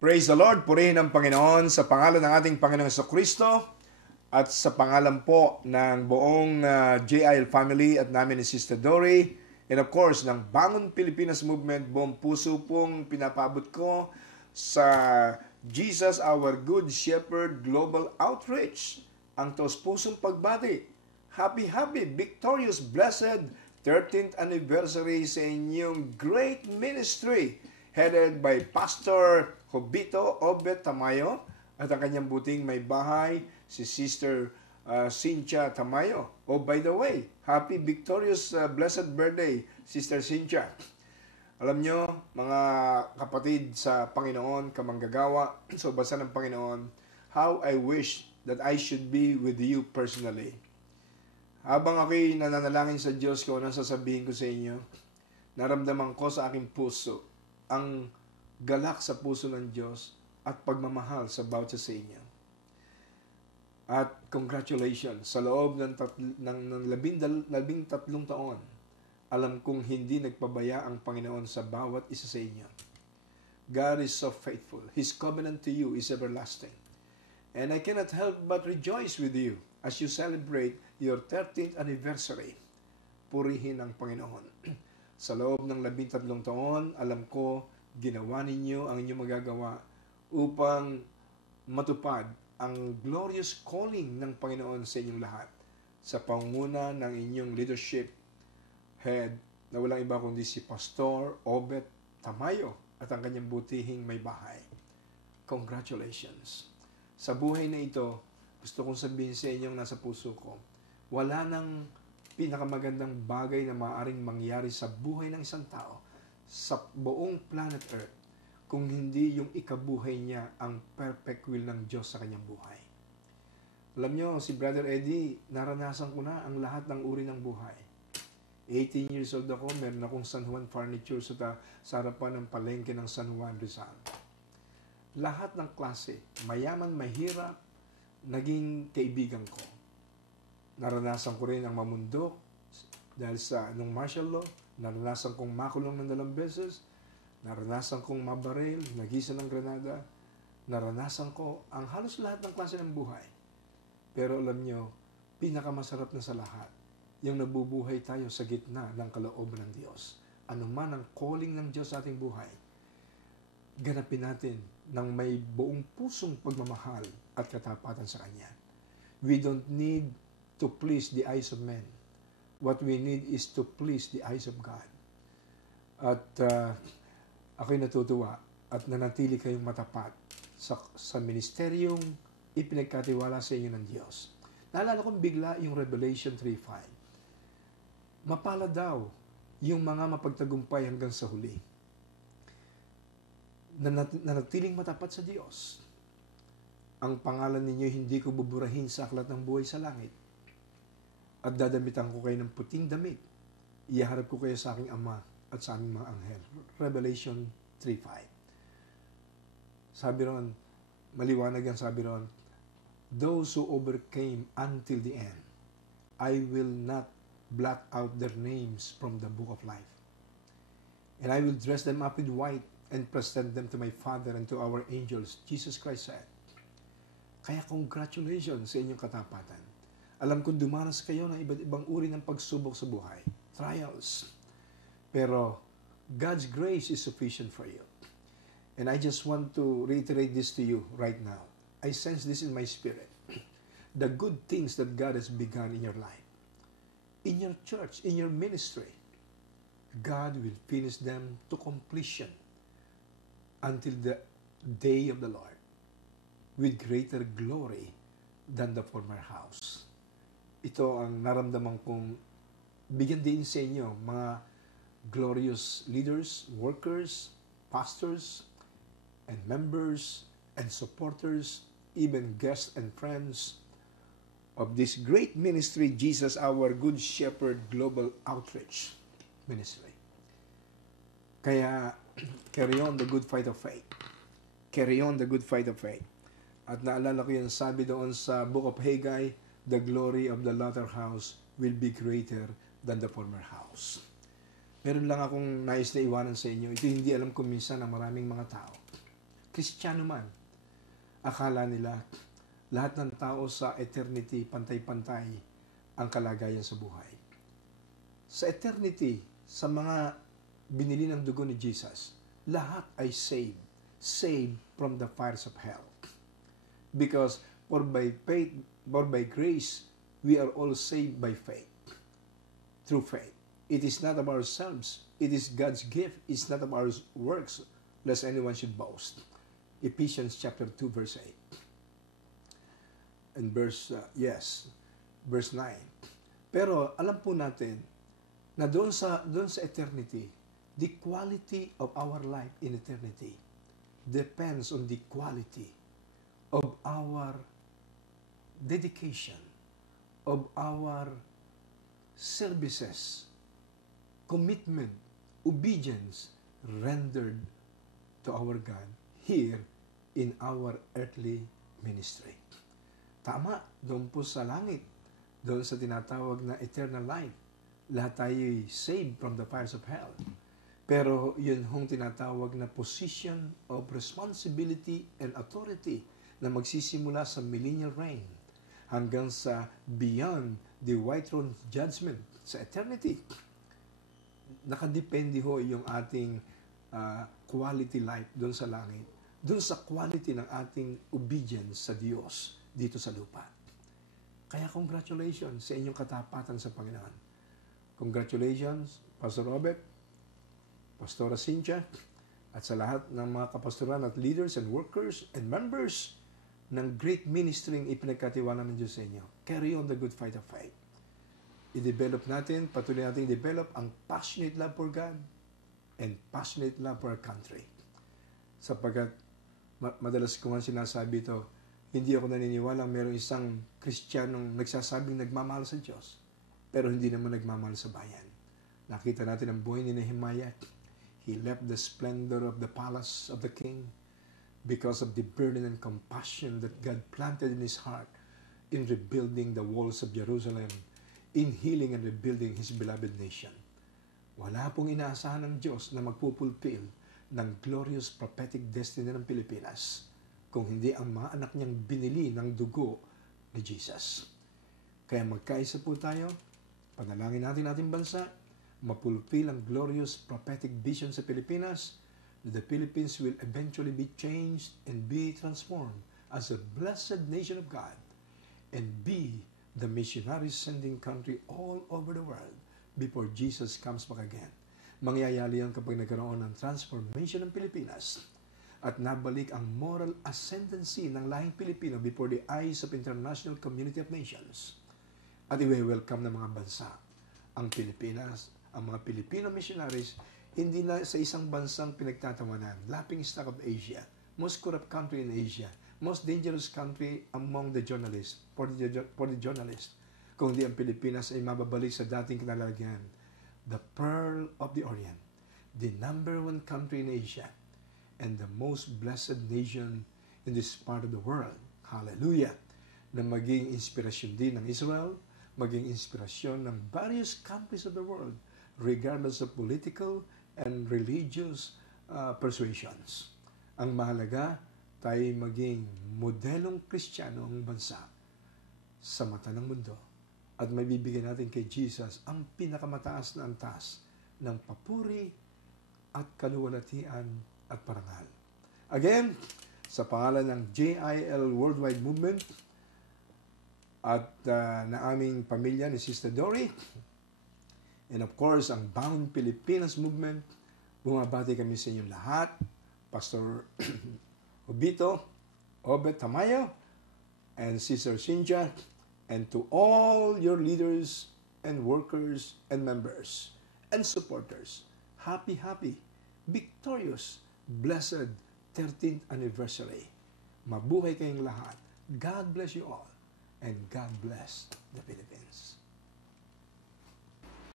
Praise the Lord, purihin ang Panginoon sa pangalan ng ating Panginoong Jesucristo at sa pangalan po ng buong JIL family at namin ni Sister Dory and of course ng Bangon Pilipinas Movement. Buong puso pong pinapabot ko sa Jesus Our Good Shepherd Global Outreach ang taos-pusong pagbati. Happy, victorious, blessed 13th anniversary sa inyong great ministry headed by Pastor Jobito Obet Tamayo at ang kanyang buting may bahay, si Sister Cynthia Tamayo. Oh, by the way, happy, victorious, blessed birthday, Sister Cynthia. Alam nyo, mga kapatid sa Panginoon, kamanggagawa, sa basa ng Panginoon, how I wish that I should be with you personally. Habang ako'y nananalangin sa Diyos kung anong sasabihin ko sa inyo, naramdaman ko sa aking puso ang galak sa puso ng Diyos at pagmamahal sa bawat sa inyo. At congratulations, sa loob ng 13 taon, alam kong hindi nagpabaya ang Panginoon sa bawat isa sa inyo. God is so faithful. His covenant to you is everlasting. And I cannot help but rejoice with you as you celebrate your 13th anniversary. Purihin ang Panginoon. Sa loob ng 13 taon, alam ko, ginawa ninyo ang inyong magagawa upang matupad ang glorious calling ng Panginoon sa inyong lahat. Sa pangunguna ng inyong leadership head na walang iba kundi si Pastor Obet Tamayo at ang kanyang butihing may bahay. Congratulations. Sa buhay na ito, gusto kong sabihin sa inyong nasa puso ko, wala nang pinakamagandang bagay na maaaring mangyari sa buhay ng isang tao sa buong planet Earth kung hindi yung ikabuhay niya ang perfect will ng Diyos sa kanyang buhay. Alam nyo, si Brother Eddie, naranasan ko na ang lahat ng uri ng buhay. 18 years old ako, meron akong San Juan furniture sa harapan ng palengke ng San Juan Rizal. Lahat ng klase, mayaman, mahirap, naging kaibigan ko. Naranasan ko rin ang mamundok dahil sa anong martial law, naranasan kong makulong ng 2 beses, naranasan kong mabaril, nagisa ng granada, naranasan ko ang halos lahat ng klase ng buhay. Pero alam nyo, pinakamasarap na sa lahat, yung nabubuhay tayo sa gitna ng kalooban ng Diyos. Ano man ang calling ng Diyos sa ating buhay, ganapin natin ng may buong pusong pagmamahal at katapatan sa Kanya. We don't need to please the eyes of men. What we need is to please the eyes of God. At ako'y natutuwa at nanatili kayong matapat sa ministeryong ipinagkatiwala sa inyo ng Diyos. Naalala kong bigla yung Revelation 3:5. Mapala daw yung mga mapagtagumpay hanggang sa huli. Nanatiling matapat sa Diyos. Ang pangalan ninyo hindi ko buburahin sa aklat ng buhay sa langit. At dadamitan ko kayo ng puting damit. Iharap ko kayo sa aking Ama at sa aming mga anghel. Revelation 3:5. Sabi ron, maliwanag ang sabi ron, those who overcame until the end, I will not blot out their names from the book of life. And I will dress them up with white and present them to my Father and to our angels, Jesus Christ said. Kaya congratulations sa inyong katapatan. Alam kong dumanas kayo ng iba't ibang uri ng pagsubok sa buhay, trials. Pero God's grace is sufficient for you. And I just want to reiterate this to you right now. I sense this in my spirit. The good things that God has begun in your life, in your church, in your ministry, God will finish them to completion until the day of the Lord with greater glory than the former house. Ito ang naramdaman kong bigyan din sa inyo, mga glorious leaders, workers, pastors, and members, and supporters, even guests and friends of this great ministry, Jesus Our Good Shepherd Global Outreach Ministry. Kaya, carry on the good fight of faith. Carry on the good fight of faith. At naalala ko yung sabi doon sa Book of Haggai, the glory of the latter house will be greater than the former house. Meron lang akong nais na iwanan sa inyo. Ito hindi alam ko minsan ng maraming mga tao. Kristiyano man, akala nila lahat ng tao sa eternity pantay-pantay ang kalagayan sa buhay. Sa eternity, sa mga binili ng dugo ni Jesus, lahat ay saved from the fires of hell. Because for by faith, or by grace, we are all saved by faith. Through faith. It is not of ourselves. It is God's gift. It's not of our works, lest anyone should boast. Ephesians chapter 2, verse 8. And verse 9. Pero alam po natin na doon sa eternity, the quality of our life in eternity depends on the quality of our dedication, of our services, commitment, obedience rendered to our God here in our earthly ministry. Tama, doon po sa langit, doon sa tinatawag na eternal life, lahat tayo'y saved from the fires of hell. Pero yun hong tinatawag na position of responsibility and authority na magsisimula sa millennial reign hanggang sa beyond the white throne judgment sa eternity. Nakadepende ho yung ating quality life doon sa langit, doon sa quality ng ating obedience sa Diyos dito sa lupa. Kaya congratulations sa inyong katapatan sa Panginoon. Congratulations, Pastor Robert, Pastora Cynthia, at sa lahat ng mga kapastoran at leaders and workers and members ng great ministry ng ipinagkatiwala ng Diyos sa inyo. Carry on the good fight of faith. I-develop natin, patuloy natin i-develop ang passionate love for God and passionate love for our country. Sapagkat madalas ko nga sinasabi ito, hindi ako naniniwala mayroong isang Kristiyanong nagsasabing nagmamahal sa Diyos, pero hindi naman nagmamahal sa bayan. Nakita natin ang buhay ni Nehemiah. He left the splendor of the palace of the king because of the burden and compassion that God planted in his heart in rebuilding the walls of Jerusalem, in healing and rebuilding His beloved nation. Wala pong inaasahan ng Diyos na magpupulfill ng glorious prophetic destiny ng Pilipinas kung hindi ang mga anak niyang binili ng dugo ni Jesus. Kaya magkaisa po tayo, panalangin natin ating bansa, mapulfill ang glorious prophetic vision sa Pilipinas, that the Philippines will eventually be changed and be transformed as a blessed nation of God and be the missionary sending country all over the world before Jesus comes back again. Mangyayari yan kapag nagkaroon ng transformation ng Pilipinas at nabalik ang moral ascendancy ng lahing Pilipino before the eyes of international community of nations. At i-welcome ng mga bansa ang Pilipinas, ang mga Filipino missionaries, hindi na sa isang bansang pinagtatawanan, laughing stock of Asia, most corrupt country in Asia, most dangerous country among the journalists, for the journalists, kung di ang Pilipinas ay mababalik sa dating kinalagyan, the pearl of the Orient, the number one country in Asia, and the most blessed nation in this part of the world. Hallelujah! Na maging inspirasyon din ng Israel, maging inspirasyon ng various countries of the world, regardless of political and religious persuasions. Ang mahalaga, tayo maging modelong Kristiyano ang bansa sa mata ng mundo at may bibigyan natin kay Jesus ang pinakamataas na antas ng papuri at kaluwalhatian at parangal. Again, sa pangalan ng JIL Worldwide Movement at na aming pamilya ni Sister Dory, and of course, ang Bound Pilipinas Movement, bumabati kami sa inyong lahat, Pastor Obito, Obet Tamayo, and Sister Cynthia, and to all your leaders and workers and members and supporters, happy, victorious, blessed 13th anniversary. Mabuhay kayong lahat. God bless you all, and God bless the Philippines.